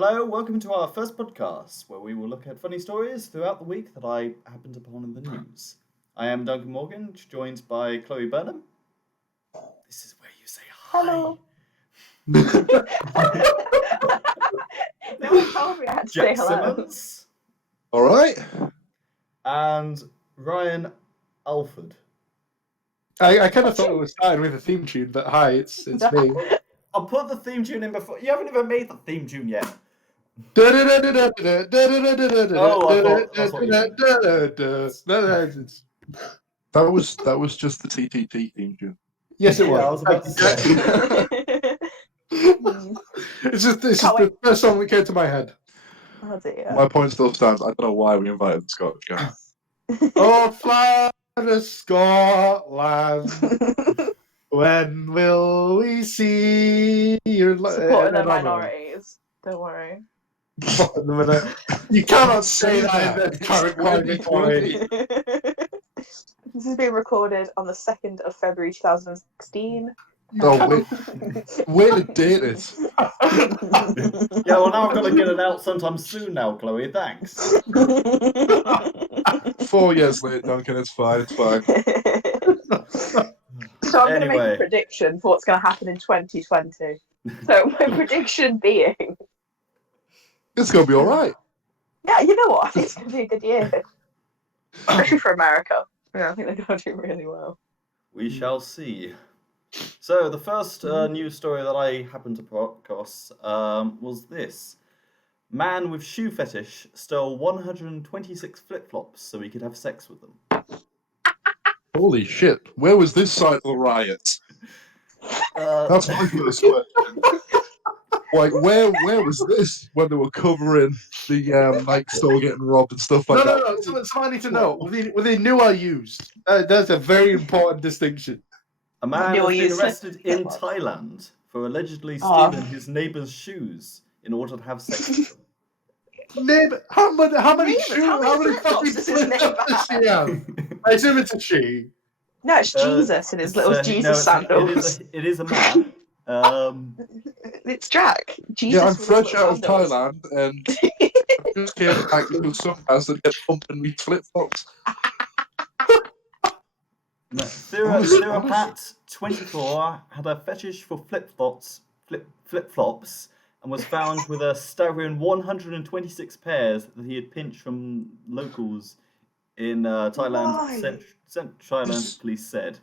Hello, welcome to our first podcast, where we will look at funny stories throughout the week that I happened upon in the news. I am Duncan Morgan, joined by Chloe Burnham. This is where you say hi. Hello. No one told me I had to say Jack hello. Simmons All right. and Ryan Alford. I kind of thought it was starting with a theme tune, but hi, it's me. I'll put the theme tune in before. You haven't even made the theme tune yet. That was just the TTT theme tune. Yes, it was. Yeah, I was about to say. It's just the first song that came to my head. Oh dear. My point still stands. I don't know why we invited the Scottish guy. Oh, fly to Scotland. When will we see your Supporting the minorities. Don't worry. You cannot say that in the current climate. This is being recorded on the 2nd of February 2016. No, way to date it. Yeah, well, now I've got to get it out sometime soon now, Chloe. Thanks. 4 years late, Duncan. It's fine. It's fine. So I'm going to make Anyway. a prediction for what's going to happen in 2020. So my prediction being, It's gonna be all right. yeah, you know what? I think it's going to be a good year, especially for America. Yeah, I think they're going to do really well. We shall see. So the first news story that I happened to put across was this. Man with shoe fetish stole 126 flip-flops so he could have sex with them. Holy shit! Where was this side of the riots? That's my first question. Like, where was this when they were covering the Nike store getting robbed and stuff like that? No. Someone I need to know. Were they new or used? That's a very important distinction. A man has been arrested in Thailand for allegedly stealing his neighbour's shoes in order to have sex with them. Neighbor, how many Neighbours? shoes? How many flip-flops does his neighbour does she have? I assume it's a she. No, it's Jesus in his little Jesus sandals. It is a man. It's Jack. Jesus. Yeah, I'm with fresh his out of little sandals. Thailand and I just came back because some bastard get pumping me flip flops. Thirapat, 24, had a fetish for flip-flops, and was found with a staggering 126 pairs that he had pinched from locals in Thailand. Thailand police said.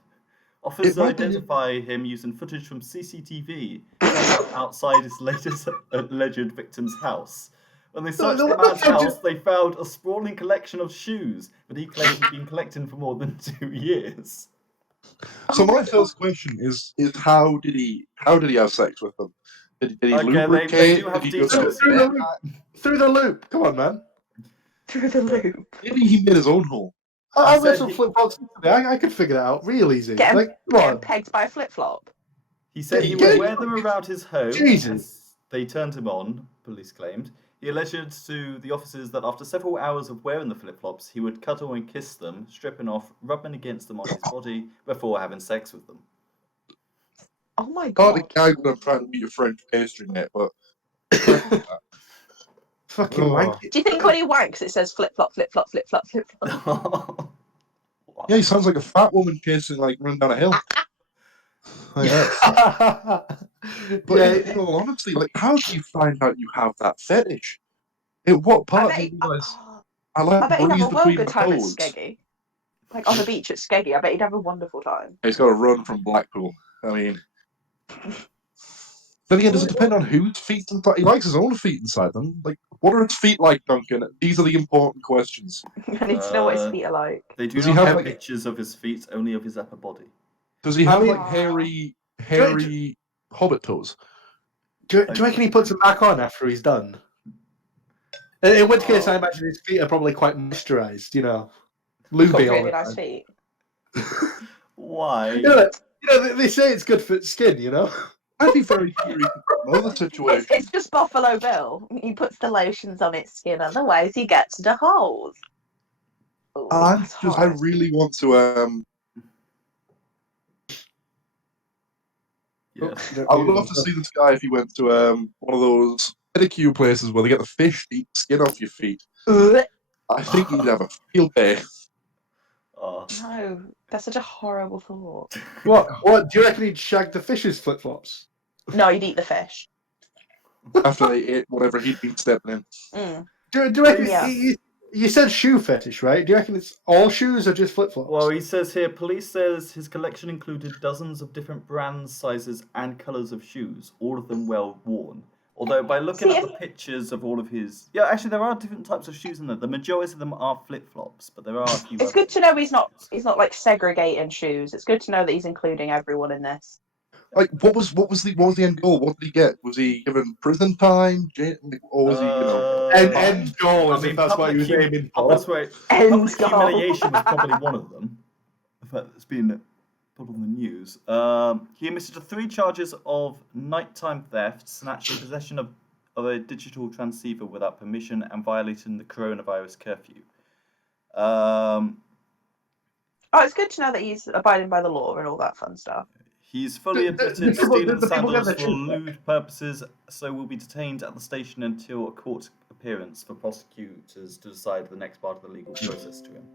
Officers identify him using footage from CCTV outside his latest alleged victim's house. When they searched the man's house, they found a sprawling collection of shoes that he claimed had been collecting for more than 2 years. So my first question is how did he have sex with them? Did he lubricate? They do have details. Through the loop. Come on, man. Through the loop. Maybe he made his own hole. I wear some flip flops today. I could figure that out real easy. Getting pegged by a flip flop. He said he would wear them around his home. Jesus. They turned him on, police claimed. He alleged to the officers that after several hours of wearing the flip-flops, he would cuddle and kiss them, stripping off, rubbing against them on his body before having sex with them. Oh my Not god. the guy when I'm trying to be a French pastry net, but Fucking wanky. Do you think when he wanks it says flip flop, flip flop, flip flop, flip flop? yeah, he sounds like a fat woman chasing like running down a hill. But in all honesty, like, how do you find out you have that fetish? In what part do you realize? I bet he'd have a well between good my time at toes. Skeggy. Like on the beach at Skeggy, I bet he'd have a wonderful time. He's got to run from Blackpool. I mean, then again, does it depend on whose feet inside? He likes his own feet inside them. Like, what are his feet like, Duncan? These are the important questions. I need to know what his feet are like. They do not have pictures of his feet, only of his upper body. Does he have like hairy hobbit toes? Do you reckon he puts them back on after he's done? In which case, I imagine his feet are probably quite moisturised, you know. Lubey Really nice feet. Why? You know, they say it's good for skin, you know. I'd be very curious about another situation. It's just Buffalo Bill. He puts the lotions on its skin, otherwise he gets the holes. Ooh, I really want to Yes. I would love to see this guy if he went to one of those pedicure places where they get the fish to eat the skin off your feet. Ugh. I think you'd have a field day. Oh. No, that's such a horrible thought. What? Do you reckon he'd shag the fish's flip-flops? No, you'd eat the fish. After they ate whatever he'd been stepping in. Mm. Do you reckon... Yeah. You said shoe fetish, right? Do you reckon it's all shoes or just flip-flops? Well, he says here, police says his collection included dozens of different brands, sizes, and colours of shoes, all of them well worn. Although by looking at the pictures of all of his... Yeah, actually, there are different types of shoes in there. The majority of them are flip-flops, but there are a few It's good to know he's not like segregating shoes. It's good to know that he's including everyone in this. Like, what was the end goal? What did he get? Was he given prison time? Or was he, End goal, as if that's what he was aiming for. That's right. Public humiliation was probably one of them. In fact, it's been put on the news. He admitted to 3 charges of nighttime theft, snatching possession of a digital transceiver without permission, and violating the coronavirus curfew. Oh, it's good to know that he's abiding by the law and all that fun stuff. He's fully admitted stealing sandals for lewd purposes, so will be detained at the station until a court appearance for prosecutors to decide the next part of the legal process for him.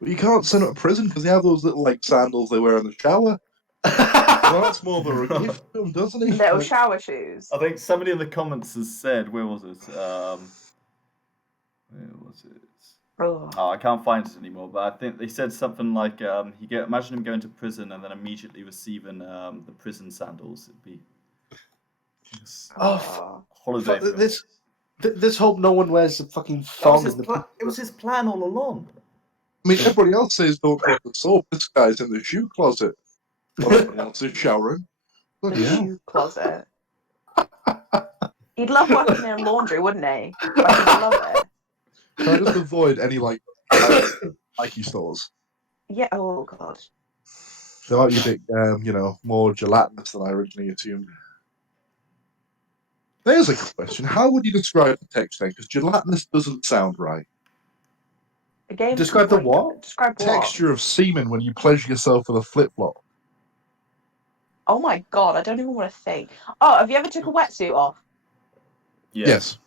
Well, you can't send him to prison because they have those little sandals they wear in the shower. Well, that's more of a relief to him, doesn't he? Little shower shoes. I think somebody in the comments has said, where was it? Where was it? Oh. I can't find it anymore, but I think they said something like, imagine him going to prison and then immediately receiving the prison sandals. It'd be holiday. This hope no one wears the fucking thong. It was his plan all along. I mean, everybody else says don't go to the soap. This guy's in the shoe closet. Well, everybody else is showering. The shoe closet. He'd love working in laundry, wouldn't he? Like, he'd love it. Can I just avoid any Nike stores? Yeah. Oh god. They might be a bit, more gelatinous than I originally assumed. There's a question: how would you describe the texture? Because gelatinous doesn't sound right. Again, describe the what? Describe what? Texture of semen when you pleasure yourself with a flip flop. Oh my god! I don't even want to think. Oh, have you ever took a wetsuit off? Yes.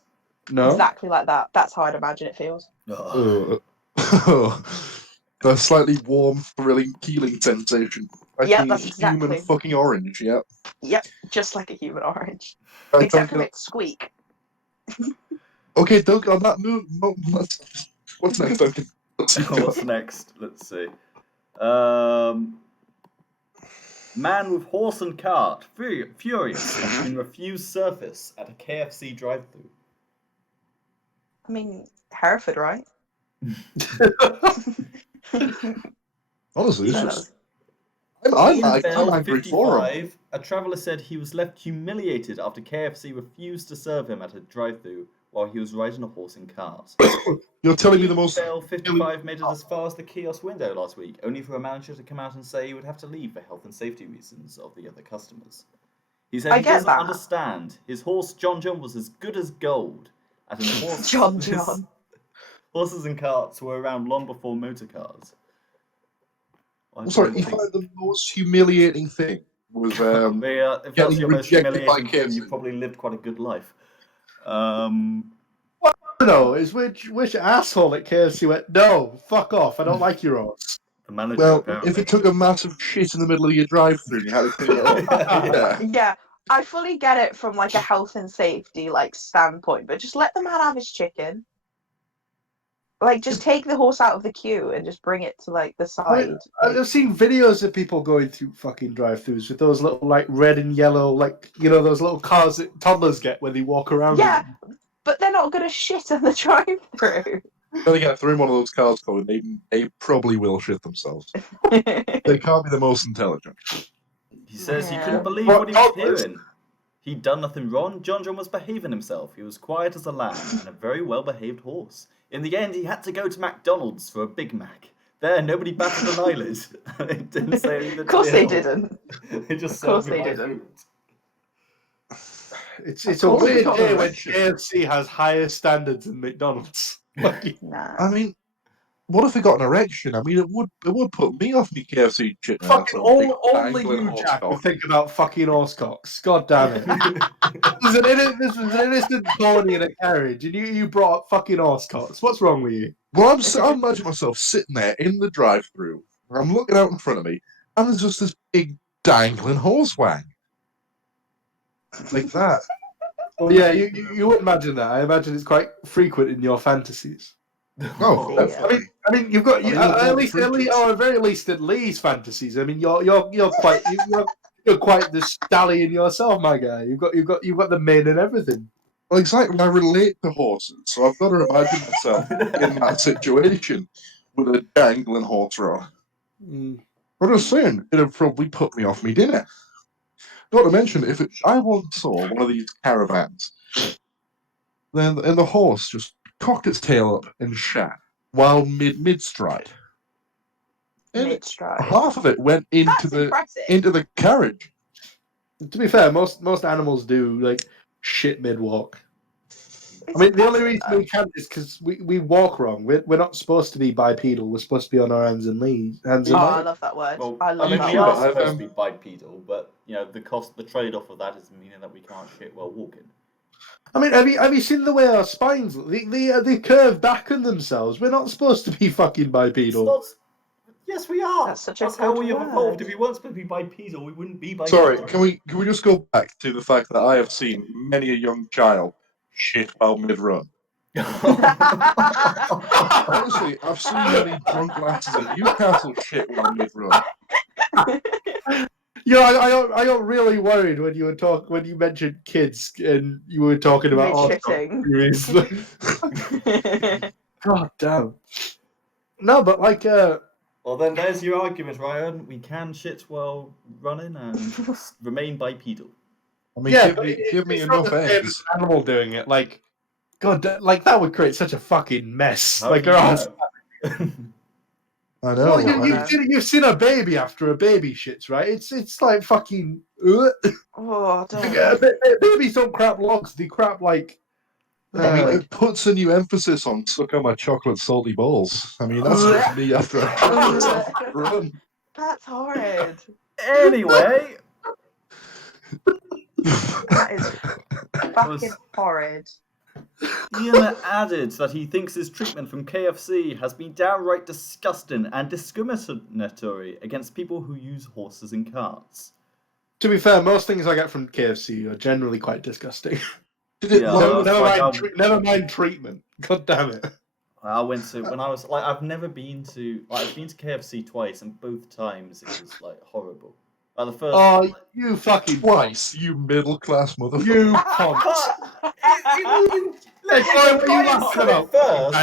No. Exactly like that. That's how I'd imagine it feels. The slightly warm, thrilling, keeling sensation. Yeah, that's exactly. Human fucking orange, yeah. Yep, just like a human orange. Except for its squeak. Okay, Doug, on that move, what's next, Duncan? What's next? Let's see. Man with horse and cart, furious, has been refused service at a KFC drive-thru. I mean, Hereford, right? Honestly, it's just... I'm angry for him. A traveller said he was left humiliated after KFC refused to serve him at a drive-thru while he was riding a horse and cart. You're telling me the most... Bell 55 made it as far as the kiosk window last week, only for a manager to come out and say he would have to leave for health and safety reasons of the other customers. He said he doesn't understand. His horse, John, was as good as gold. John. Horses and carts were around long before motor cars. I'm sorry, you find the most humiliating thing was if that's your most humiliating thing, you probably lived quite a good life. No, is which asshole at KFC went, no, fuck off, I don't like your horse. The manager, well, apparently. If it took a massive shit in the middle of your drive-thru and you had to clean it up. Yeah, I fully get it from like a health and safety standpoint, but just let the man have his chicken. Like, just take the horse out of the queue and just bring it to the side. I've seen videos of people going through fucking drive-thrus with those little red and yellow those little cars that toddlers get when they walk around. Yeah, but they're not gonna shit on the drive-thru. Then again, if they're in one of those cars, they probably will shit themselves. They can't be the most intelligent. He says he couldn't believe what he was hearing. He'd done nothing wrong. John was behaving himself. He was quiet as a lamb and a very well-behaved horse. In the end, he had to go to McDonald's for a Big Mac. There, nobody batted an eyelid. They didn't say anything. Of course they didn't. They just of course they didn't. It's a weird day when KFC has higher standards than McDonald's. Nah. I mean, what if they got an erection? I mean, it would put me off me KFC chicken. Fucking only you, Jack, would think about fucking horsecocks. God damn it. This was an innocent pony in a carriage, and you brought up fucking horsecocks. What's wrong with you? Well, I'm imagining myself sitting there in the drive-thru, where I'm looking out in front of me, and there's just this big dangling horse wang. Like that. Well, yeah, you would imagine that. I imagine it's quite frequent in your fantasies. Oh, definitely. I mean, you've got at least, or freakish. at very least, at Lee's fantasies. I mean, you're quite you're quite the stallion yourself, my guy. You've got the mane and everything. Well, exactly. I relate to horses, so I've got to imagine myself in that situation with a dangling horse rod. Mm. I'm just saying, it'd probably put me off me dinner. Not to mention, I once saw one of these caravans, and the horse just cocked its tail up and shat while mid-stride. And Mid-stride. half of it went into the carriage. To be fair, most animals do like shit mid-walk. I mean, the only reason we can't is because we walk wrong. We're not supposed to be bipedal. We're supposed to be on our hands and legs. I love that word. Well, I love we that are word. supposed to be bipedal, but the trade-off of that is meaning that we can't shit while walking. I mean, have you seen the way our spines look? They curve back on themselves. We're not supposed to be fucking bipedal. Yes, we are. That's how we good have evolved. word. If we weren't supposed to be bipedal, we wouldn't be bipedal. Sorry, can we just go back to the fact that I have seen many a young child shit while mid-run? Honestly, I've seen many drunk lasses in Newcastle shit while mid-run. Yeah, I got really worried when you mentioned kids and you were talking about shitting. God damn. No, but like well, then there's your argument, Ryan. We can shit while running and remain bipedal. I mean, yeah, give me it's not enough the same as eggs. an animal doing it. Like, God, like that would create such a fucking mess. How Like, do you know? I know. Well, you've seen a baby after a baby shits, right? It's like fucking. Oh, don't. Babies don't crap logs. They crap like. It puts a new emphasis on suck on my chocolate salty balls. I mean, that's just me after a run. That's horrid. Anyway. That is fucking horrid. Ian added that he thinks his treatment from KFC has been downright disgusting and discriminatory against people who use horses and carts. To be fair, most things I get from KFC are generally quite disgusting. Never mind treatment. God damn it. I went to when I was like I've been to KFC twice, and both times it was like horrible. Like the first. Oh, you fucking twice, you middle class motherfucker. You cunt. First,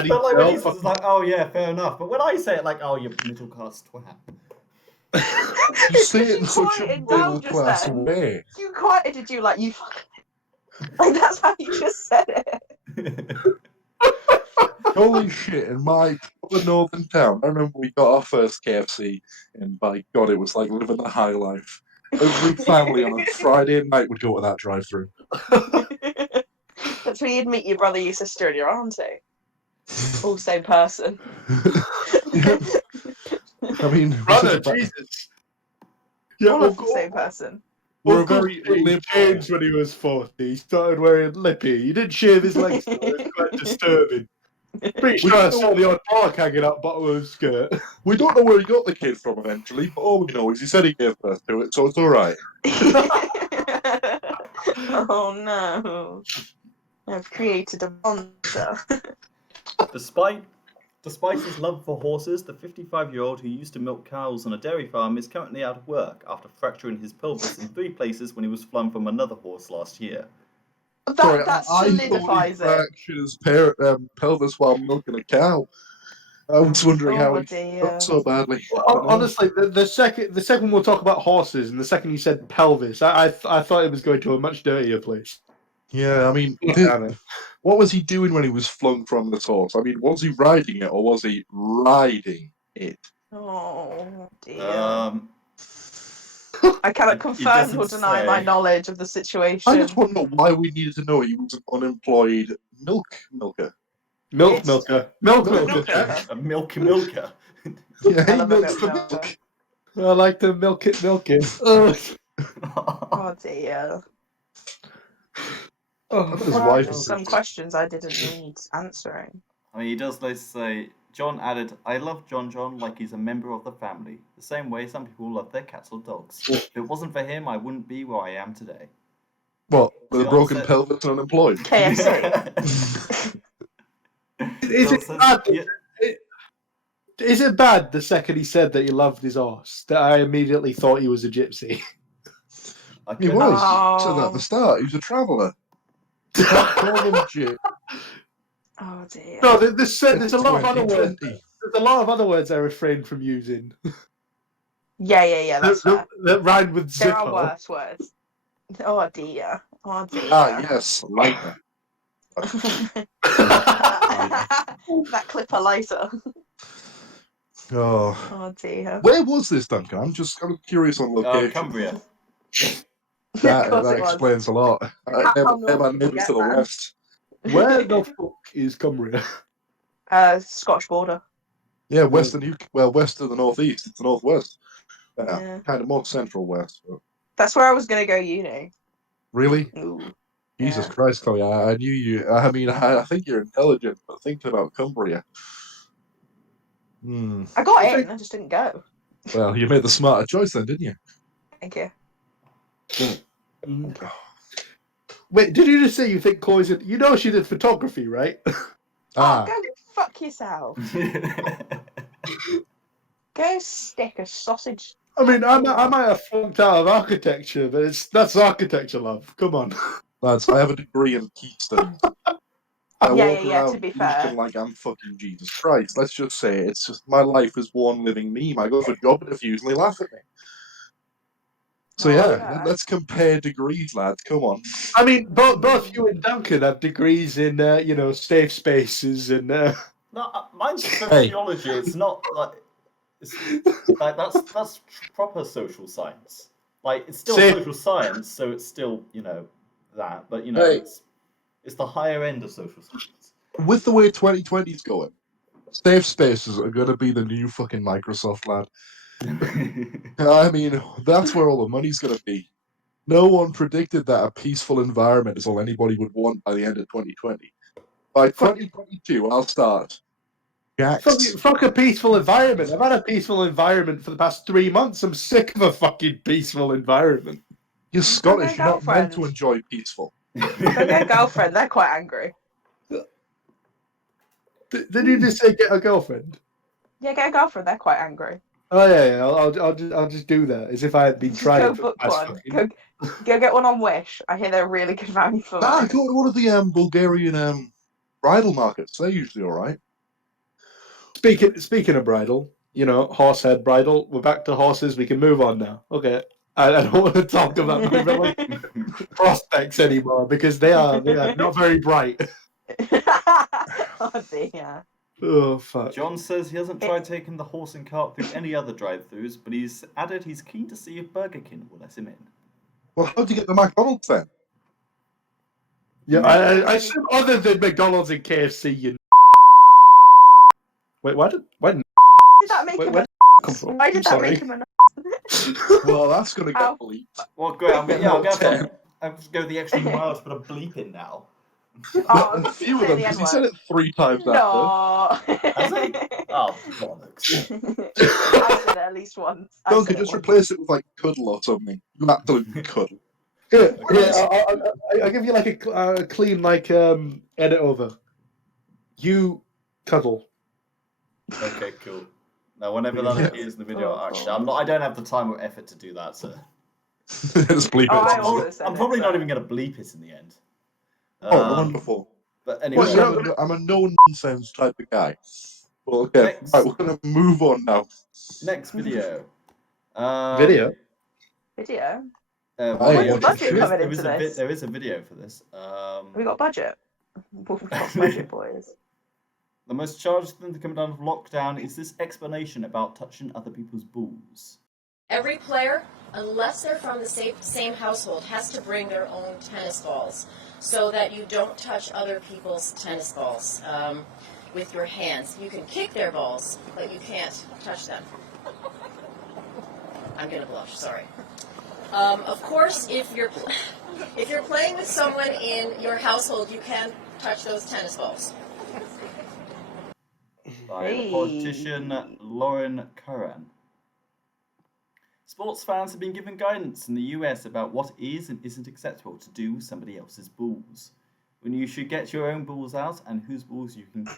but like when he says it's like, oh yeah, fair enough. But when I say it like, oh, you middle class twat. You say it in such a middle class way. You quieted you like you fucking. Like that's how you just said it. Holy shit, in my other northern town, I remember we got our first KFC, and by God, it was like living the high life. Every family on a Friday night would go to that drive-thru. That's where you'd meet your brother, your sister, and your auntie. All same person. I mean, brother, Jesus. Yeah, all of the same person. We're very changed when he was 40. He started wearing lippy. He didn't shave his legs. It was quite disturbing. Pretty sure I saw the odd bark hanging out bottom of his skirt. We don't know where he got the kid from eventually, but all we know is he said he gave birth to it, so it's alright. Oh no. I've created a monster. Despite his love for horses, the 55-year-old who used to milk cows on a dairy farm is currently out of work after fracturing his pelvis in 3 places when he was flung from another horse last year. That solidifies it. I fractured his pelvis while milking a cow. I was wondering how he felt so badly. Honestly, the second we'll talk about horses, and the second you said pelvis, I thought it was going to a much dirtier place. Yeah, I mean, what was he doing when he was flung from this horse? I mean, was he riding it or was he riding it? Oh dear. I cannot confirm or deny my knowledge of the situation. I just want to know why we needed to know he was an unemployed milker. Milk It's- milker. Milk Milk milker. milker. Jack. A milky milker. Yeah, I he love a milks the milk milk. I like to milk it. Ugh. Oh dear. Oh, His What wife are is some questions I didn't need answering? I mean, he does like to say, John added, I love John like he's a member of the family. The same way some people love their cats or dogs. If it wasn't for him, I wouldn't be where I am today. What? With a John broken said- pelvis and unemployed? KFC. Is John it says, bad? yeah, Is it bad the second he said that he loved his horse that I immediately thought he was a gypsy? I He couldn't- was. He said that at Oh. the start. He was a traveller. Can't call him Jim. Oh dear. No, there's a lot of other words. 2020. There's a lot of other words I refrained from using Yeah, that's fair. that rhyme with There are zippo. worse words. Oh dear. Oh dear. Ah, yes, lighter. That clipper lighter. Oh. Oh dear. Where was this, Duncan? I'm curious on location. Cumbria. That, Of course that it was. explains a lot. How They're north my did you neighbours get, to the man? west. Where the fuck is Cumbria? Scotch border. Yeah, west of west of the northeast. It's the northwest. Yeah. Kind of more central west. But That's where I was gonna go uni. really? Ooh. Jesus Yeah. Christ, Chloe, I knew you. I mean, I think you're intelligent, but thinking about Cumbria. I got I in, I just didn't go. Well, you made the smarter choice then, didn't you? Thank you. Mm. Wait, did you just say you think Chloe's in... You know she did photography, right? Oh, go fuck yourself. Yeah. Go stick a sausage. I mean, I might have flunked out of architecture, but that's architecture, love. Come on. Lads, I have a degree in key studies. I Yeah, walk to around be looking fair. like I'm fucking Jesus Christ. Let's just say it's just my life is one living meme. I go for job interviews and they laugh at me. So Oh, yeah, yeah. let's compare degrees, lads. Come on. I mean, both you and Duncan have degrees in, safe spaces and... No, mine's sociology. It's not like that's proper social science. Like it's still Say- social science, so it's still that, but Hey. it's the higher end of social science. With the way 2020 is going, safe spaces are going to be the new fucking Microsoft, lad. I mean, that's where all the money's going to be. No one predicted that a peaceful environment is all anybody would want by the end of 2020. By 2022, I'll start. Jacks. Fuck a peaceful environment. I've had a peaceful environment for the past 3 months. I'm sick of a fucking peaceful environment. You're Scottish. Okay, You're not meant to girlfriend. enjoy peaceful. Go get a girlfriend, they're quite angry. Did you just say get a girlfriend? Yeah, get a girlfriend, they're quite angry. Oh yeah. I'll just do that as if I had been Just trying. go for book the past one. fucking- Go get one on Wish. I hear they're really good value for Nah, money. go to one of the Bulgarian bridal markets. They're usually all right. Speaking of bridal, horsehead bridal. We're back to horses. We can move on now. Okay. I don't want to talk about my relationship prospects anymore because they are not very bright. Oh dear. Oh fuck. John says he hasn't tried taking the horse and cart through any other drive-thrus, but he's added he's keen to see if Burger King will let him in. Well, how'd you get the McDonald's then? Yeah, I assume other than McDonald's and KFC, Wait, why did Did that make him where a come from? Why did that Sorry. make him a Well, that's going to Ow. get bleeped. Well, great. I'm going to Ten. have to go the extra mile to put a bleep in now. Oh, A did few you of say them, the because he said N-word? it 3 times after. No. Has he? Oh, bollocks. I said it at least once. I Duncan, said it just once. replace it with like cuddle or something. You absolute cuddle. Here, I'll give you like a clean edit over. You cuddle. Okay, cool. Now, whenever that appears in the video, actually, I don't have the time or effort to do that, so. Just bleep Oh, I it. also said I'm it, probably so- not even going to bleep it in the end. Oh, wonderful. But anyway, Well, I'm a no-nonsense type of guy. Well, okay, Next. right, we're going to move on now. next video. Video. Video. What's yeah, the budget coming into this? There is a video for this. Have we got budget? We've got budget, boys. The most charged thing to come down of lockdown is this explanation about touching other people's balls. Every player, unless they're from the same household, has to bring their own tennis balls so that you don't touch other people's tennis balls with your hands. You can kick their balls, but you can't touch them. I'm gonna blush, sorry. Of course, if you're playing with someone in your household, you can touch those tennis balls. By the politician Lauren Curran. Sports fans have been given guidance in the US about what is and isn't acceptable to do with somebody else's balls, when you should get your own balls out, and whose balls you can kick.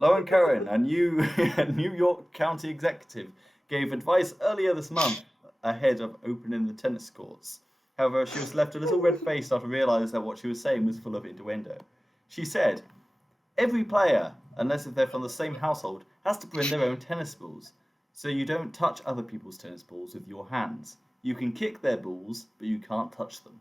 Lauren Curran, a New York County executive, gave advice earlier this month ahead of opening the tennis courts. However, she was left a little red-faced after realising that what she was saying was full of innuendo. She said, "Every player, unless if they're from the same household, has to bring their own tennis balls. So you don't touch other people's tennis balls with your hands. You can kick their balls, but you can't touch them."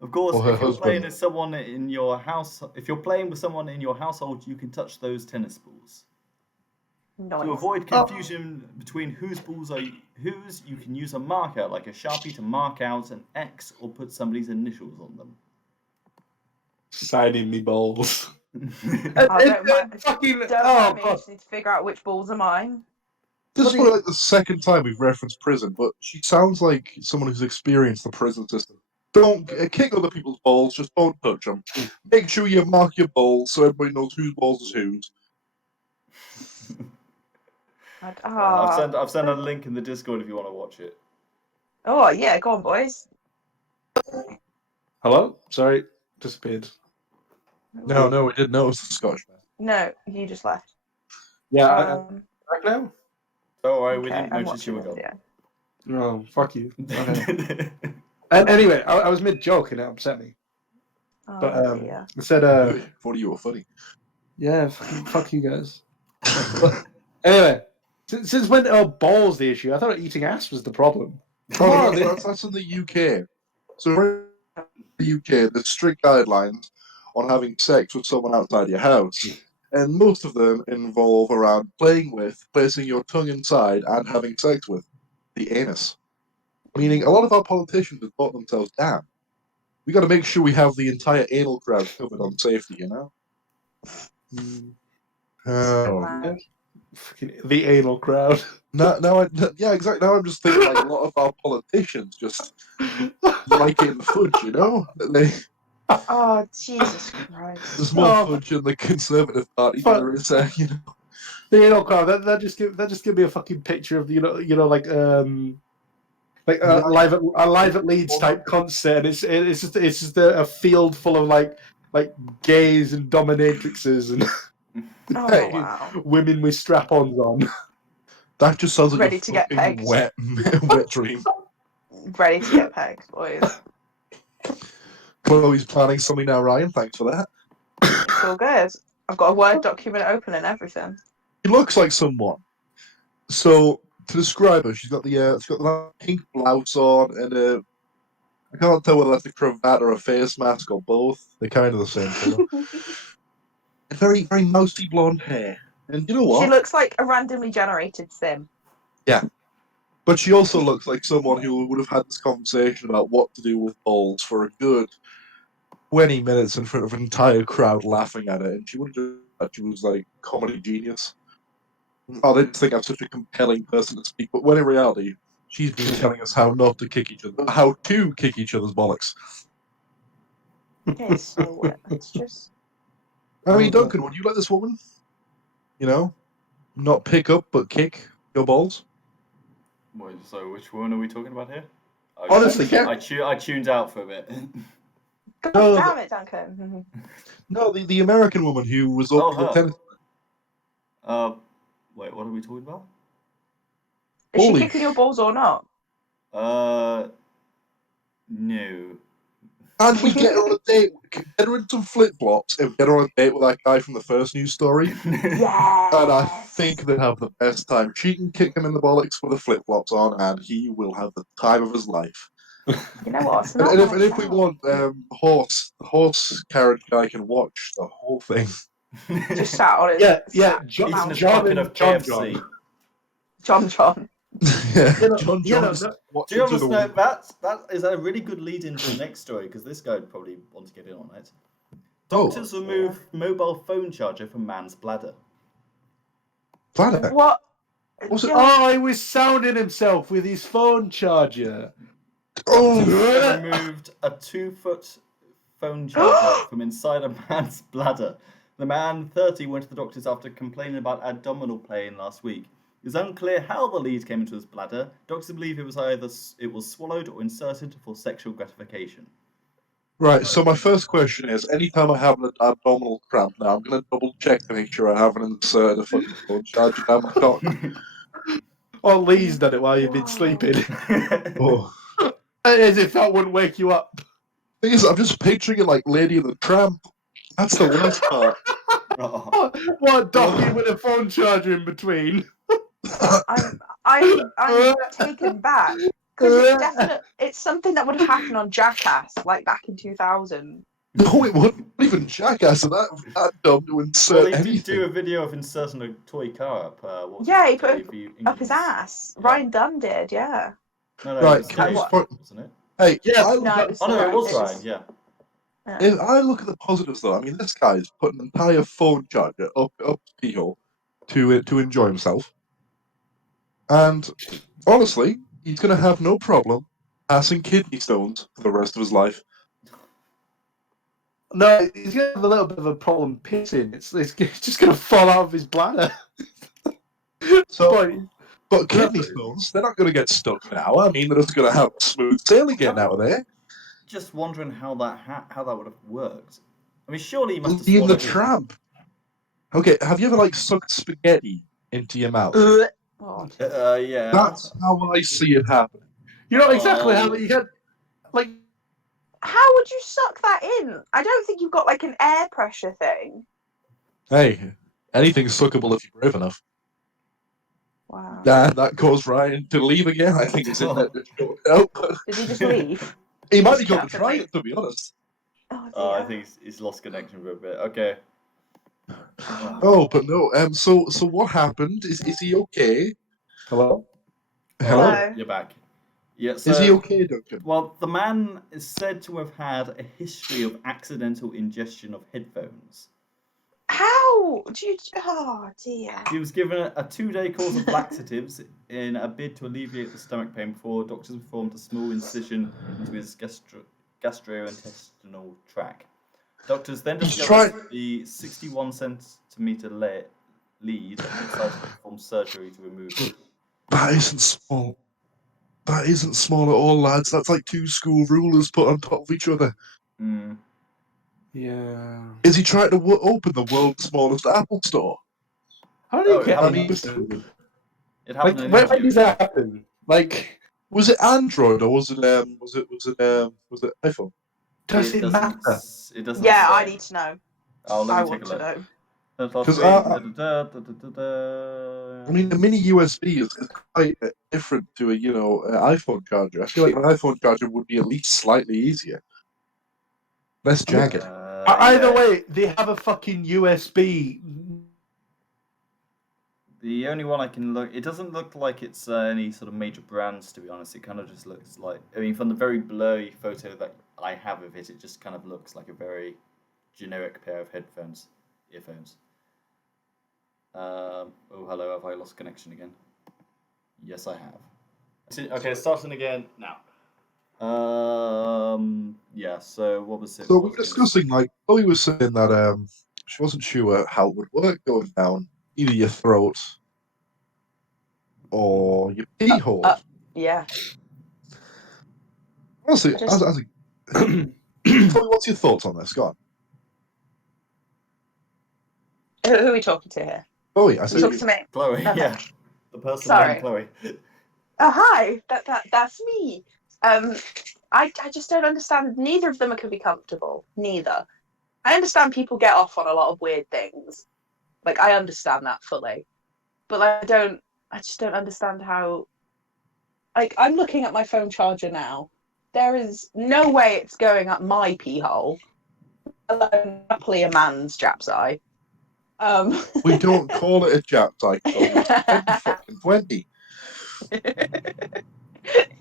Of course, Or her if you're playing husband. with someone in your house, if you're playing with someone in your household, you can touch those tennis balls. To avoid confusion between whose balls are whose, you can use a marker like a Sharpie to mark out an X or put somebody's initials on them. Signing me balls. Don't mind fucking, me. God. I just need to figure out which balls are mine. This is probably like the second time we've referenced prison, but she sounds like someone who's experienced the prison system. Don't kick other people's balls, just don't touch them. Make sure you mark your balls so everybody knows whose balls is whose. I've sent a link in the Discord if you want to watch it. Oh yeah, go on, boys. Hello? Sorry, disappeared. No, we didn't notice the Scotsman. No, you just left. Yeah, back now? Don't worry, we Okay, didn't I'm notice you were watching gone. the Oh, fuck you. Okay. Anyway, I was mid-joke and it upset me. But dear. I said, Thought you were funny. yeah, fuck you guys. But anyway, since when are balls the issue? I thought eating ass was the problem. Come on, That's in the UK. So in the UK, there's strict guidelines on having sex with someone outside your house. And most of them involve around playing with, placing your tongue inside, and having sex with the anus. Meaning, a lot of our politicians have thought themselves, damn, we got to make sure we have the entire anal crowd covered on safety, you know? Wow. Fucking the anal crowd. Yeah, exactly. Now I'm just thinking like a lot of our politicians just like it in the fudge, you know? Oh Jesus Christ! There's more fudge in the Conservative Party than there is, you know. The anal crowd. That just give me a fucking picture of like a live at Leeds type concert. It's just a field full of like gays and dominatrixes and Oh wow! women with strap-ons on. That just sounds like Ready a to get fucking pegged. wet dream. Ready to get pegged, boys. Chloe's planning something now, Ryan. Thanks for that. It's all good. I've got a Word document open and everything. She looks like someone. So to describe her, she's got the pink blouse on and I can't tell whether that's a cravat or a face mask or both. They're kind of the same colour. Very, very mousy blonde hair. And you know what? She looks like a randomly generated sim. Yeah. But she also looks like someone who would have had this conversation about what to do with balls for a good 20 minutes in front of an entire crowd laughing at it. And she would have just thought she was like comedy genius. Oh, they just think I'm such a compelling person to speak. But when in reality, she's been telling us how not to kick each other, how to kick each other's bollocks. Okay, so it's just. I mean, Duncan, would you let this woman, not pick up but kick your balls? Wait, so which one are we talking about here? Honestly, I tuned out for a bit. God damn it, Duncan. No, the American woman who was opening the tennis. Wait, what are we talking about? Is she kicking your balls or not? No. And we get her on a date, get her in some flip-flops, and get her on a date with that guy from the first news story. Yes. And I think they'd have the best time. She can kick him in the bollocks with the flip-flops on, and he will have the time of his life. You know what? It's And if we want horse carriage guy can watch the whole thing. Just sat on his Eating his pocket of KFC. John. Yeah, You know, John you know, John's no- watching Do you to the understand that is a really good lead into the next story because this guy would probably want to get in on it. Doctors remove mobile phone charger from man's bladder. bladder. What? Was it? Oh, he was sounding himself with his phone charger. Oh, They removed a 2-foot phone charger from inside a man's bladder. The man, 30, went to the doctors after complaining about abdominal pain last week. It's unclear how the lead came into his bladder. Doctors believe it was swallowed or inserted for sexual gratification. right. So my first question is: anytime I have an abdominal cramp, now I'm going to double check to make sure I haven't inserted a fucking phone charger down my cock. Or Lee's done it while you've been sleeping. Oh. As if that wouldn't wake you up. Thing is, I'm just picturing it like Lady and the Tramp. That's the worst part. Oh. What, Docky with a phone charger in between? I'm taken back because it's something that would happen on Jackass, like back in 2000. No, it wouldn't even Jackass that dumb to insert Well, he anything. did do a video of inserting a toy car up. He put up his ass. Yeah. Ryan Dunn did, yeah. No, Right, it was can Dave, you point- wasn't it? Hey, Yeah, I look No, at, it was Oh no, it Ryan. was Ryan. Yeah. if I look at the positives though, I mean, this guy's put an entire phone charger up his pee hole to enjoy himself, and honestly, he's gonna have no problem passing kidney stones for the rest of his life. No, he's going to have a little bit of a problem pissing. It's just going to fall out of his bladder. So, Boy, but kidney stones, they're not gonna get stuck now. I mean, they're just gonna have smooth sailing getting out of there. Just wondering how that would have worked. I mean, surely he must have In the swallowed it. tramp. Okay, have you ever like sucked spaghetti into your mouth? Oh. Yeah. That's how I see it happen. you know exactly how you get, like, How would you suck that in? I don't think you've got like an air pressure thing. Hey, anything's suckable if you're brave enough. Wow. That caused Ryan to leave again. I think he's in there. Nope. Did he just leave? He might Just be going to kept it, try like- it, to be honest. Oh, I dear. think he's lost connection for a bit. Okay. Oh, but no. So what happened? Is he okay? hello? Hello. Hello. You're back. Yeah. So, Is he okay, Duncan? Well, the man is said to have had a history of accidental ingestion of headphones. How do you? Oh dear. He was given a 2-day course of laxatives in a bid to alleviate the stomach pain before doctors performed a small incision into his gastrointestinal tract. Doctors then discovered the 61 centimeter lead and decided to perform surgery to remove it. That isn't small. That isn't small at all, lads. That's like 2 school rulers put on top of each other. Mm. Yeah. Is he trying to open the world's smallest Apple store? How did Oh, he get I mean, arrested? It Like, happened when did that happen? Like, Was it Android or was it iPhone? does it matter? It doesn't. Yeah, say. I need to know. Oh, I let me want take to a look. know. Because I mean, the mini USB is quite different to a iPhone charger. I feel like an iPhone charger would be at least slightly easier, less jagged. Either way, they have a fucking USB. The only one I can look, it doesn't look like it's any sort of major brands, to be honest. It kind of just looks like, I mean, from the very blurry photo that I have of it, it just kind of looks like a very generic pair of earphones. Oh, hello, have I lost connection again? Yes, I have. Okay, starting again now. Yeah, so what was it? So we're discussing, like, Chloe was saying that she wasn't sure how it would work going down either your throat or your pee hole. Yeah. Honestly, Just- as a Chloe, what's your thoughts on this? Go on. Who are we talking to here? Chloe, I said. Talk to me. Chloe, Okay. yeah. The person Sorry. named Chloe. Oh hi, that's me. I just don't understand. Neither of them can be comfortable. Neither. I understand people get off on a lot of weird things. Like I understand that fully, but I just don't understand how. Like I'm looking at my phone charger now. There is no way it's going up my pee hole, let alone happily a man's Jap's eye. We don't call it a Jap type. It's 2020.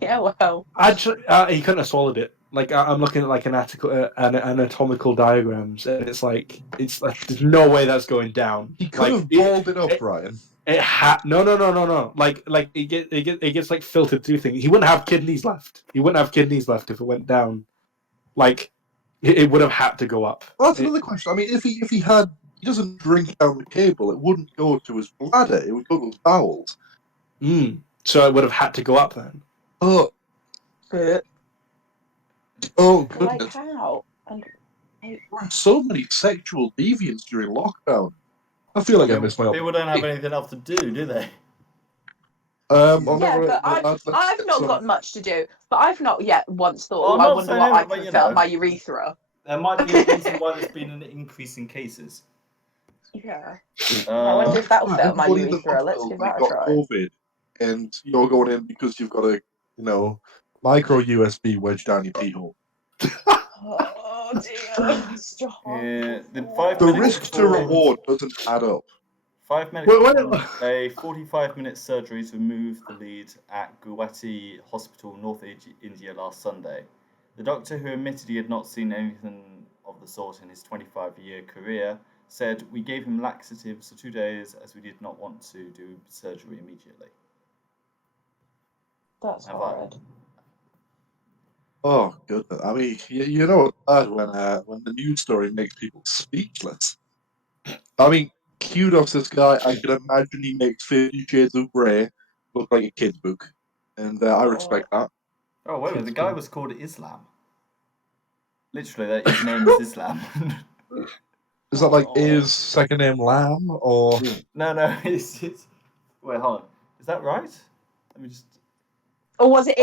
Yeah, well. Actually, he couldn't have swallowed it. Like I'm looking at like anatomical diagrams, and it's like there's no way that's going down. He could Like, have balled it up, Ryan. It no. Like it gets like filtered through things. He wouldn't have kidneys left. He wouldn't have kidneys left if it went down. Like it would have had to go up. Well, that's another question. I mean, if he doesn't drink down the cable, it wouldn't go to his bladder. It would go to his bowels. So it would have had to go up then. Oh Like goodness! how? And There were so many sexual deviants during lockdown. I feel like I missed my People don't have anything else to do they? yeah, but I've not got much to do. But I've not yet once thought, I wonder what I can fill my urethra. There might be a reason why there's been an increase in cases. Yeah. I wonder if that'll fit my urethra. Let's give that a try. COVID, and you're going in because you've got a micro USB wedged down your pee hole. Oh dear. Stop. Yeah, The risk to reward doesn't add up. 5 minutes. A 45-minute surgery to remove the lead at Guwahati Hospital, North India, last Sunday. The doctor, who admitted he had not seen anything of the sort in his 25-year career, said, "We gave him laxatives for 2 days as we did not want to do surgery immediately." That's horrid. Oh goodness! I mean, you know it's bad when the news story makes people speechless. I mean, kudos to this guy. I can imagine he makes 50 Shades of Grey look like a kid's book, and I respect that. Oh wait a minute, the guy was called Islam. Literally, his name is Islam. Is that like his second name Lamb or? No, it's. Wait, hold on. Is that right? Let me just. Or was it?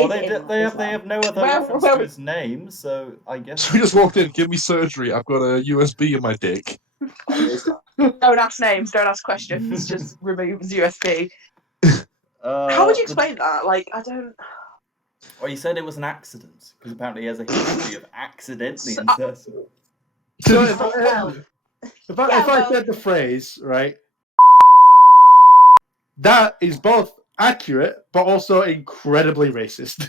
They have no other reference to his name, so I guess. So we just walked in. Give me surgery. I've got a USB in my dick. Don't ask names. Don't ask questions. Just remove USB. How would you explain that? Like, I don't. Well, he said it was an accident because apparently he has a history of accidentally inserting. So if I said the phrase right, that is both accurate but also incredibly racist.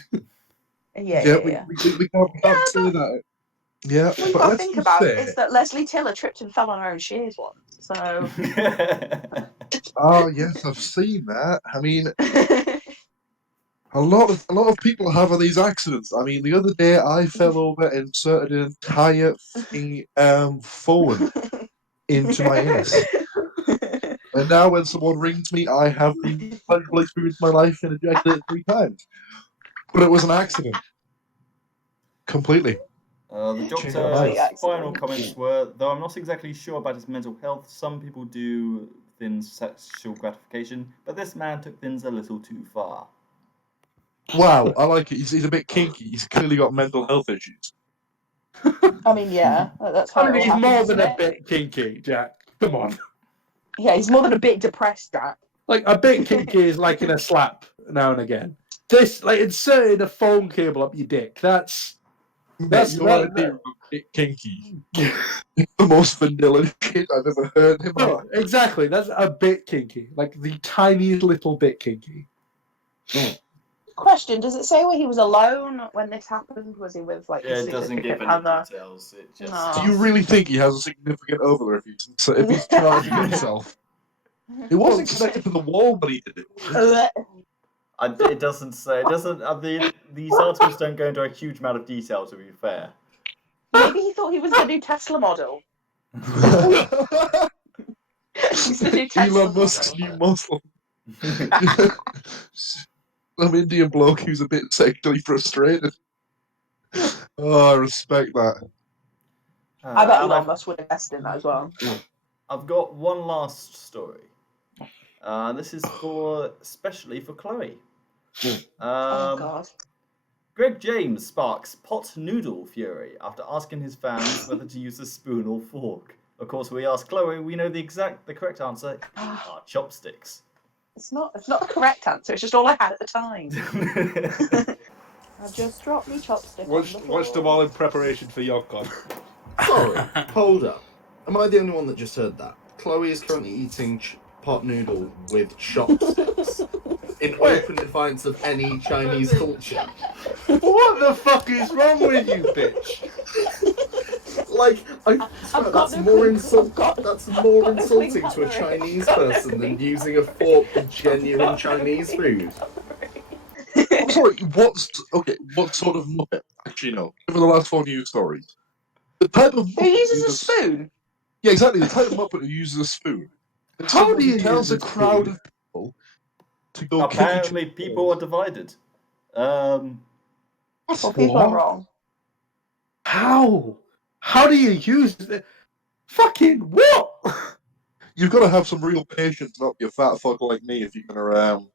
Yeah. We can't say that. Yeah, What you've got to think about is that Leslie Tiller tripped and fell on her own shears once. So. Oh yes, I've seen that. I mean, a lot of people have these accidents. I mean, the other day I fell over and inserted an entire phone into my anus. And now when someone rings me, I have the pleasurable experience of my life and ejected it 3 times. But it was an accident. Completely. The doctor's final comments were, though I'm not exactly sure about his mental health, some people do things sexual gratification, but this man took things a little too far. Wow, I like it. He's a bit kinky. He's clearly got mental health issues. I mean, yeah, that's how he's more than a bit kinky, Jack. Come on. Yeah, he's more than a bit depressed, Jack. Like, a bit kinky is like in a slap now and again. This, like, inserting a phone cable up your dick, that's a bit kinky. The most vanilla shit I've ever heard in my life. Exactly, that's a bit kinky. Like, the tiniest little bit kinky. Question, does it say where he was alone when this happened? Was he with, like, his it doesn't give any other? details. It just... No. Do you really think he has a significant other if he's charging himself? It wasn't connected to the wall, but he did it. It doesn't say. It doesn't. These articles don't go into a huge amount of detail. To be fair. Maybe he thought he was the new Tesla model. He's the new Tesla Elon Musk's new muscle. Some Indian bloke who's a bit sexually frustrated. Oh, I respect that. I bet Elon Musk would invest in that as well. I've got one last story. This is especially for Chloe. Oh God. Greg James sparks pot noodle fury after asking his fans whether to use a spoon or fork. Of course, we asked Chloe. We know the correct answer are chopsticks. It's not the correct answer. It's just all I had at the time. I just dropped my chopstick. Watched them all in preparation for Yogcon. Sorry, hold up. Am I the only one that just heard that? Chloe is currently eating pot noodle with chopsticks in open defiance of any Chinese culture. What the fuck is wrong with you, bitch? Like, I've got that's no more clean- insult. I've got- That's more got no clean insulting to a cutlery. Chinese Got no person than clean using a fork for genuine got no Chinese clean food. I'm sorry. What sort of muppet? Actually, no. Given the last 4 news stories, the type of Who muppet uses a spoon? Yeah, exactly. The type of muppet who uses a spoon. It's How someone do who you tells use a a crowd spoon? of people to go kick each Apparently, other. people are divided. Well, What? people are wrong. How? How do you use it? Fucking what? You've got to have some real patience, not be a fat fuck like me if you're gonna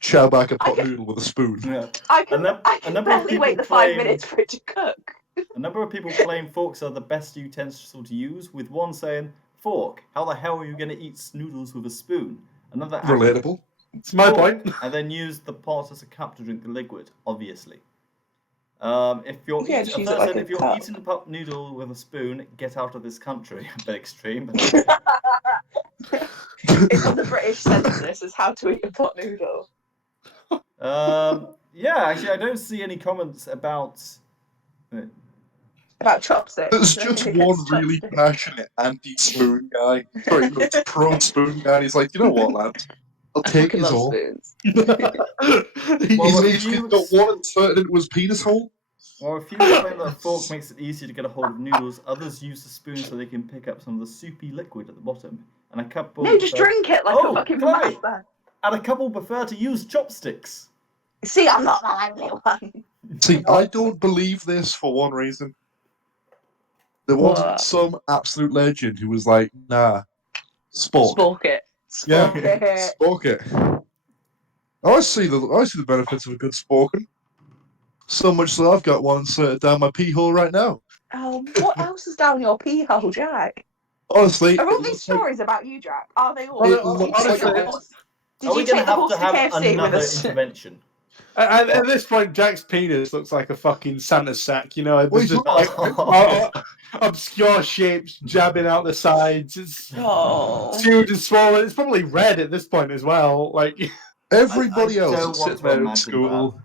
chow back a pot noodle with a spoon. Yeah. I can A number of barely wait people the 5 claim- minutes for it to cook. A number of people claim forks are the best utensil to use, with one saying, "Fork, how the hell are you going to eat noodles with a spoon?" Another added, Relatable. It's my "Fork," point. and then use the pot as a cup to drink the liquid, obviously. If you're Yeah, eating, just a use it person, like a if you're cup. eating a pot noodle with a spoon, get out of this country. A bit extreme. It's on the British census as how to eat a pot noodle. Yeah, actually, I don't see any comments about. About chopsticks. There's Nothing just against one really chopsticks. passionate anti-spoon guy. Sorry, no, pro-spoon guy. He's like, you know what, lads? I'll I take fucking his love all. spoons. Well, He's got one inserted into his penis hole. Or if you claim that a fork makes it easier to get a hold of noodles, others use the spoon so they can pick up some of the soupy liquid at the bottom. And a couple. No, just drink it like Oh, a fucking Chloe! master. And a couple prefer to use chopsticks. See, I'm not the only one. See, I don't believe this for one reason. There wasn't What? some absolute legend who was like, nah, spork. Spork it. Yeah. Spork it. Spork it. I see the benefits of a good sporking. So much so I've got one inserted down my pee hole right now. What else is down your pee hole, Jack? Honestly, Are all it these looks like- stories about you, Jack? Are they all? It Did you looks take like the a- horse? Did Are we you going take to the horse have to to have KFC with another us? intervention? At this point, Jack's penis looks like a fucking Santa sack. You know, Well, there's he's just not- like obscure shapes jabbing out the sides. It's Oh. huge and swollen. It's probably red at this point as well. Like everybody I else don't is want sitting to there in imagine school.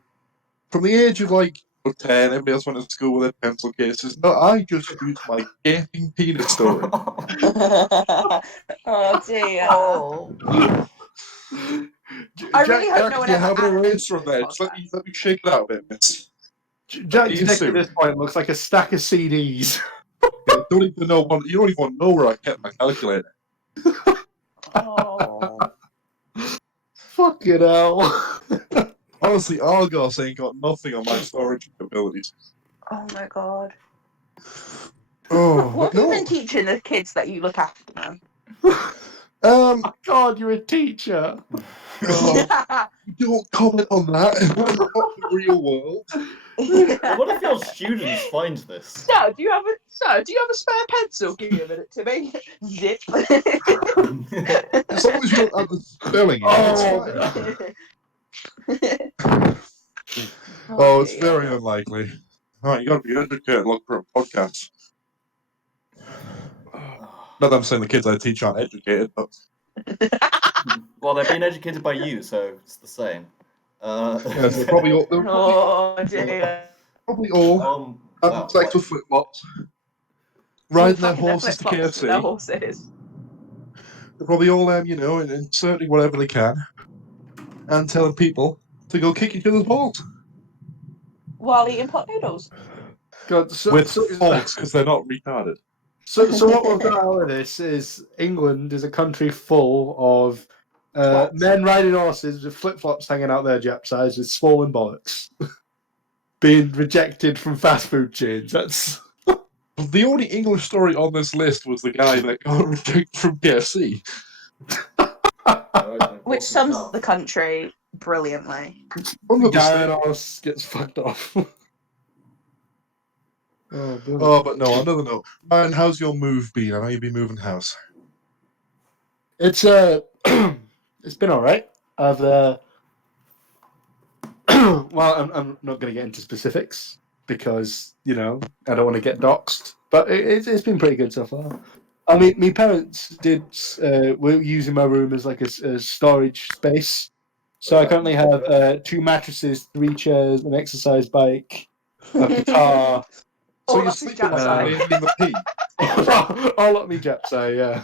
From the age of like 10, everybody else went to school with their pencil cases. No, I just used my gaping penis story. Oh dear. Oh. I really hope Jack, no one you ever have an animates eraser this on there. Just let podcast. me shake it out a bit, miss. Jack's you dick soon. at this point looks like a stack of CDs. You don't even know where I kept my calculator. Oh. Fucking hell. Honestly, Argos ain't got nothing on my storage capabilities. Oh my god. Oh, What but have you no. been teaching the kids that you look after, man? Oh, God, you're a teacher. Oh, don't comment on that. It's not the real world. Well, what if your students find this? So, do you have a spare pencil? Give me a minute to me. Zip. As long as you don't have the spelling in it, it's fine. Oh, it's very unlikely. Alright, you gotta be educated, look for a podcast. Not that I'm saying the kids I teach aren't educated, but Well, they're being educated by you, so it's the same. yes, they're probably all, Oh dear. having sex with flip-flops, riding their Fucking their horses to flip-flops with their KFC. horses. They're probably all, inserting whatever they can and telling people to go kick each other's balls. While eating pot noodles. God, With forks, because they're not retarded. So what we've got out of this is England is a country full of men riding horses with flip-flops hanging out their jap eyes with swollen bollocks. Being rejected from fast food chains. That's The only English story on this list was the guy that got rejected from KFC. Which sums up the country brilliantly. guy on a horse gets fucked off. Oh, but no, another note. Ryan, how's your move been? I know you've been moving house. It's it's been all right. I've well, I'm not going to get into specifics because I don't want to get doxxed. But it's been pretty good so far. I mean, my parents were using my room as like a storage space. So I currently have 2 mattresses, 3 chairs, an exercise bike, a guitar, So All you're up his sleeping like Japsai. a baby in the pea. all up me Japsai, yeah.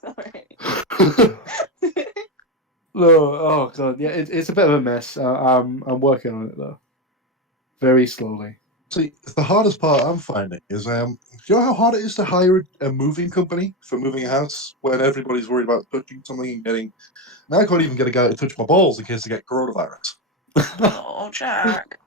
Sorry. No, oh god, yeah, it's a bit of a mess. I'm working on it though, very slowly. See, the hardest part I'm finding is, do you know how hard it is to hire a moving company for moving a house when everybody's worried about touching something and getting... Now I can't even get a guy to touch my balls in case I get coronavirus. Oh, Jack.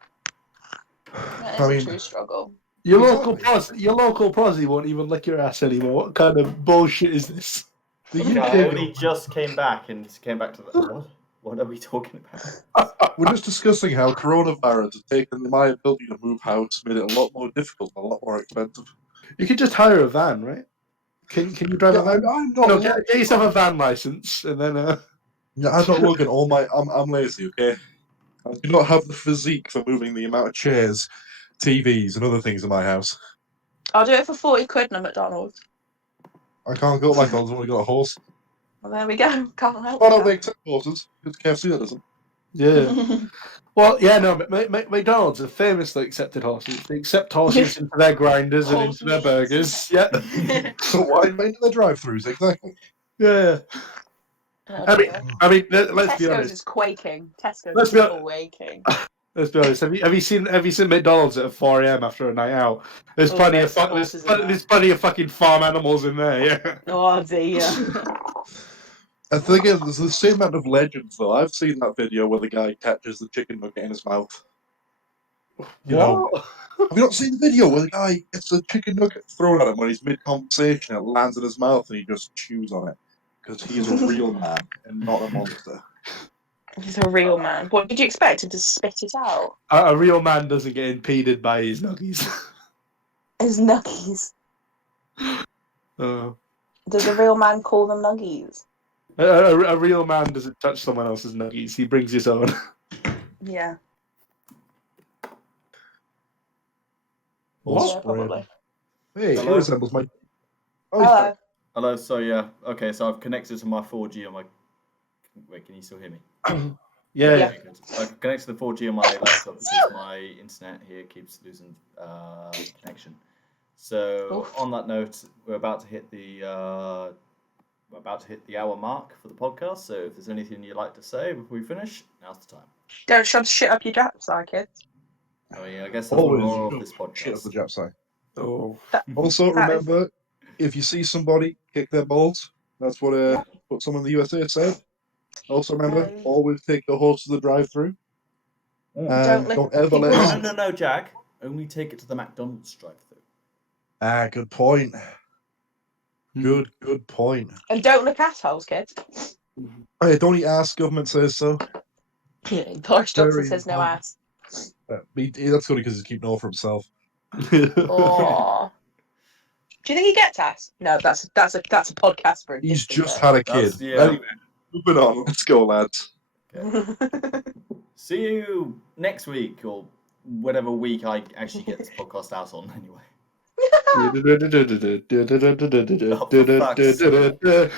That is I a mean, true struggle. Your Exactly. local prosy won't even lick your ass anymore. What kind of bullshit is this? the Yeah, I UK only government... just came back and came back to the. What? What are we talking about? We're just discussing how coronavirus has taken my ability to move house, made it a lot more difficult, and a lot more expensive. You could just hire a van, right? Can you drive Yeah, a van? I'm not. No, get yourself a van license, and then Yeah, I'm not looking. I'm lazy. Okay, I do not have the physique for moving the amount of chairs, TVs, and other things in my house. I'll do it for 40 quid in a McDonald's. I can't go to McDonald's. I've only got a horse. Well, there we go. Can't help Oh no, that. they accept horses. It's KFC that doesn't. yeah. Well, yeah, no, McDonald's are famously accepted horses. They accept horses into their grinders and into their burgers. Yeah, So why into the drive-throughs exactly? yeah. Oh, I dear. mean, let's be Tesco's honest. is quaking. Tesco's Let's is be hon- quaking. Let's be honest. Have you seen McDonald's at 4 a.m. after a night out? There's Oh, plenty there's of some horses in there. there's plenty of fucking farm animals in there. Yeah. Oh, dear. I think there's the same amount of legends though. I've seen that video where the guy catches the chicken nugget in his mouth. You know, What? have you not seen the video where the guy gets a chicken nugget thrown at him when he's mid-conversation and it lands in his mouth and he just chews on it because he's a real man and not a monster. He's a real man. What did you expect him to spit it out? A real man doesn't get impeded by his nuggies. His nuggies. Uh, Does a real man call them nuggies? a real man doesn't touch someone else's nuggies. He brings his own. Yeah. All Yeah, spread. probably. Hey, Hello? it resembles my... Oh, he's Hello. back. Hello. So yeah. Okay. So I've connected to my 4G on my. Wait, can you still hear me? Yeah. Yeah. Okay, good. I've connected to the 4G on my laptop because my internet here keeps losing connection. So Oof. on that note, we're about to hit the hour mark for the podcast. So if there's anything you'd like to say before we finish, now's the time. Don't shove shit up your Japsai, kids. I mean, I guess that's the Always moral of this shit up the podcast. Jap side. Oh. Also, That is- remember, if you see somebody, kick their balls. That's what someone in the USA said. Also, remember, always take your horse to the drive-through. Don't lick Don't ever people's let... hands. No, Jack. Only take it to the McDonald's drive-through. Ah, good point. Good point. And don't lick assholes, kids. Hey, don't eat ass, government says so. Boris Johnson Very says no important. ass. That's good because he's keeping all for himself. Oh. Do you think he gets ass? No, that's a podcast for a He's different just day. had a kid. That's, yeah. Anyway, moving on. Let's go, lads. Okay. See you next week or whatever week I actually get this podcast out on anyway. Oh, for fuck's sake.